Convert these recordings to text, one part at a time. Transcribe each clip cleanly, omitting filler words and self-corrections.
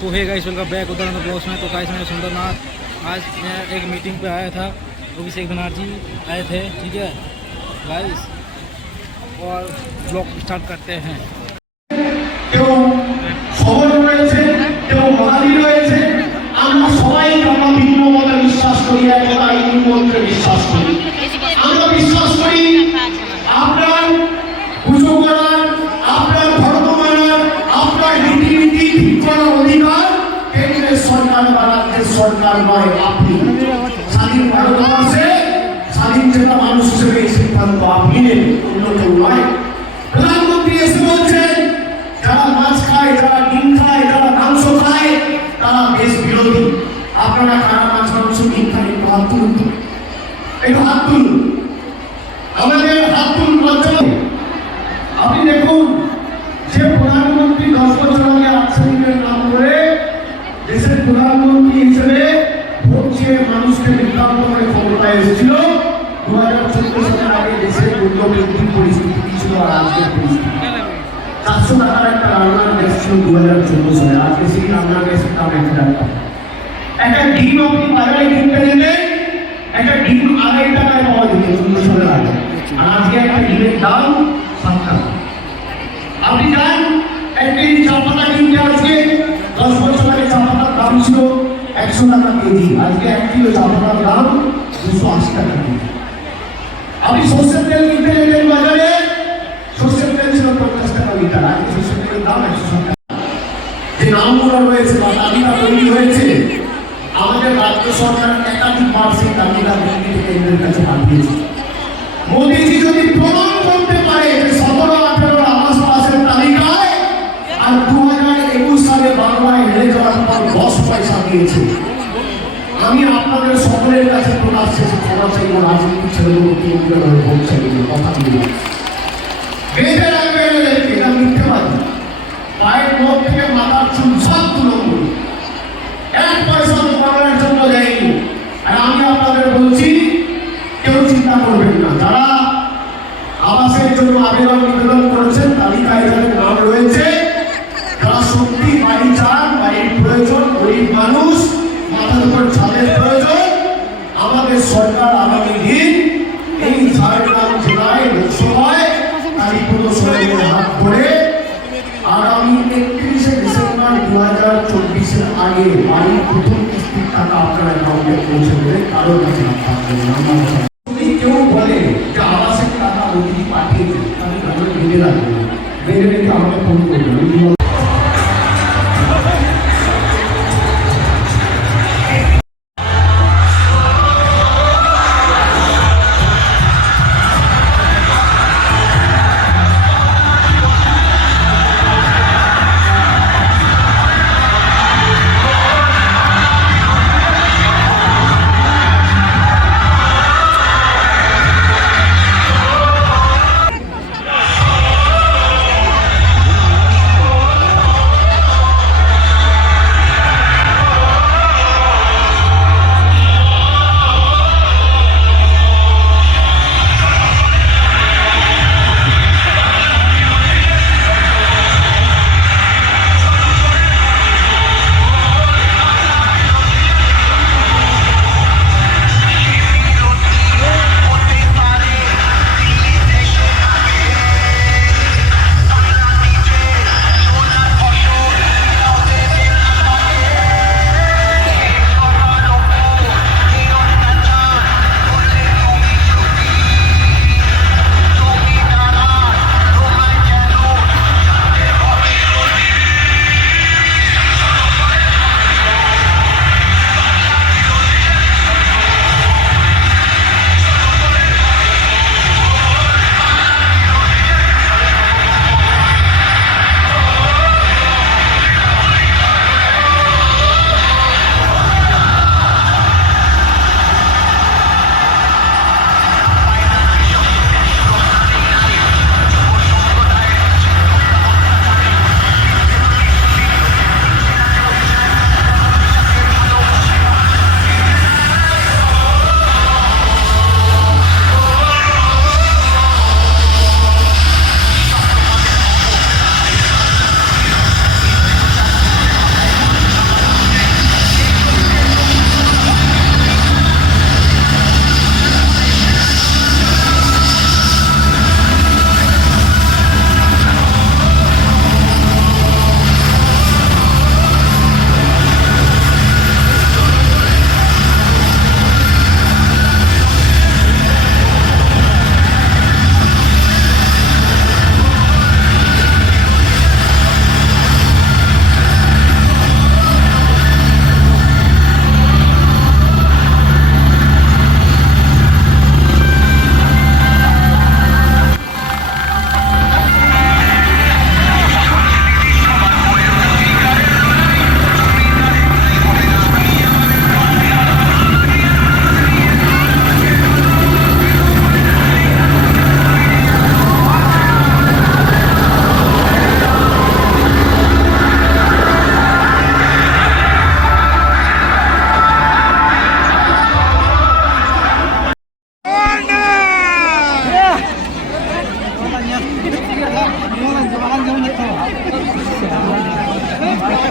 तो है guys, welcome back उदाहरण ब्लॉग्स में। तो गाइस मैं सुंदरनाथ आज मैं एक मीटिंग पे आया था, अभिषेक बनर्जी आए थे, ठीक है गाइस, और ब्लॉग स्टार्ट करते हैं। আমরা সবাই আমরা ভিন্ন মতে বিশ্বাস করি, একতা এই মন্ত্রে বিশ্বাস করি। আমরা বিশ্বাস করি আপনার পুজো করার, আপনার ধর্ম মানার, আপনার রীতিনীতি ঠিক করার অধিকার কেন্দ্রের সরকার বা রাজ্যের সরকার নয়, আপনি স্বাধীন ভারতবর্ষে স্বাধীন চেতা মানুষ হিসেবে এই সিদ্ধান্ত আপনি নেন, অন্য কেউ নয়। প্রধানমন্ত্রী এসে বলছেন যারা মাছ খায়, যারা ডিম খায়, যারা মাংস খায় তারা দেশ বিরোধী। আপনারা কারা মাছ মাংস ডিম খান? একটু হাত তুলুন, একটু হাত তুলুন, আমাদের হাত তুলুন। আপনি দেখুন যে প্রধানমন্ত্রী 10 বছর আগে আর্টসেনিকের নাম করে দেশের প্রধানমন্ত্রী হিসেবে ভোট চেয়ে মানুষকে বিভ্রান্ত করে ক্ষমতায় এসেছিল, 2014 সালের আগে দেশের মূল্যবৃদ্ধির পরিস্থিতি কি ছিল আর আজকের পরিস্থিতি? 400 টাকার একটা রান্নার গ্যাস ছিল 2014 সালে, আজকে সেই রান্নার গ্যাসের দাম 1,000 টাকা। একটা ডিম আপনি বাজারে কিনতে গেলে একটা ডিম 2.5 টাকায় পাওয়া যেত 14 সালের আগে, আর আজকে একটা ডিমের দাম 7 টাকা। আপনি যান এক কেজি চা পাতা কিনতে, আজকে 10 বছর আগে চা পাতার দাম ছিল 100 টাকা কেজি, আজকে 1 কিলো চা পাতার দাম 280 টাকা কেজি। আপনি সরষের তেল কিনতে গেলেন বাজারে, সরষের তেল ছিল 50 টাকা লিটার, আজকে সরষের তেলের দাম 160 টাকা। যে নামগুলো রয়েছে বা তালিকা তৈরি হয়েছে, আমাদের রাজ্য সরকার একাধিকবার সেই তালিকা দিল্লি থেকে কেন্দ্রের কাছে পাঠিয়েছে। মোদীজি যদি প্রমাণ করতে পারে যে 17-18 আবাস পাসের তালিকায় আর 2021 সালে বাংলায় হেরে যাওয়ার পর 10 পয়সা দিয়েছে, আমি আপনাদের সকলের কাছে প্রকাশ শেষে ক্ষমা চাইব, রাজনীতি ছেড়ে দেবো, কেন্দ্রের হয়ে ভোট চাইব, কথা দিয়ে বেঁধে রাখবে। এটা মিথ্যাবাদী, পায়ের নখ থেকে মাথার চুল সব তুলঙ্গুল, 1 পয়সা বাংলার জন্য দেয়নি। আর আমি আপনাদের বলছি কেউ চিন্তা করবেন না, যারা আবাসের জন্য আবেদন নিবেদন করেছেন তালিকায় যাদের নাম রয়েছে, যারা সত্যি বাড়ি চান, বাড়ির প্রয়োজন, গরিব মানুষ, মাথার উপর ছাদের প্রয়োজন, আমাদের সরকার আগামী দিন এই ঝাড়গ্রাম জেলায় লোকসভায় কালীপদ সরেনের হাত ধরে আগামী 31শে ডিসেম্বর 2024-এর আগে বাড়ির প্রথম কিস্তির টাকা আপনার অ্যাকাউন্টে পৌঁছে দেবে, কারোর কাছে যদি কেউ বলে যে আবাসের টাকা মোদী পাঠিয়েছে, তাহলে তাদের বেঁধে রাখবে, বেঁধে রেখে আমাকে ফোন করবে।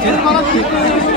है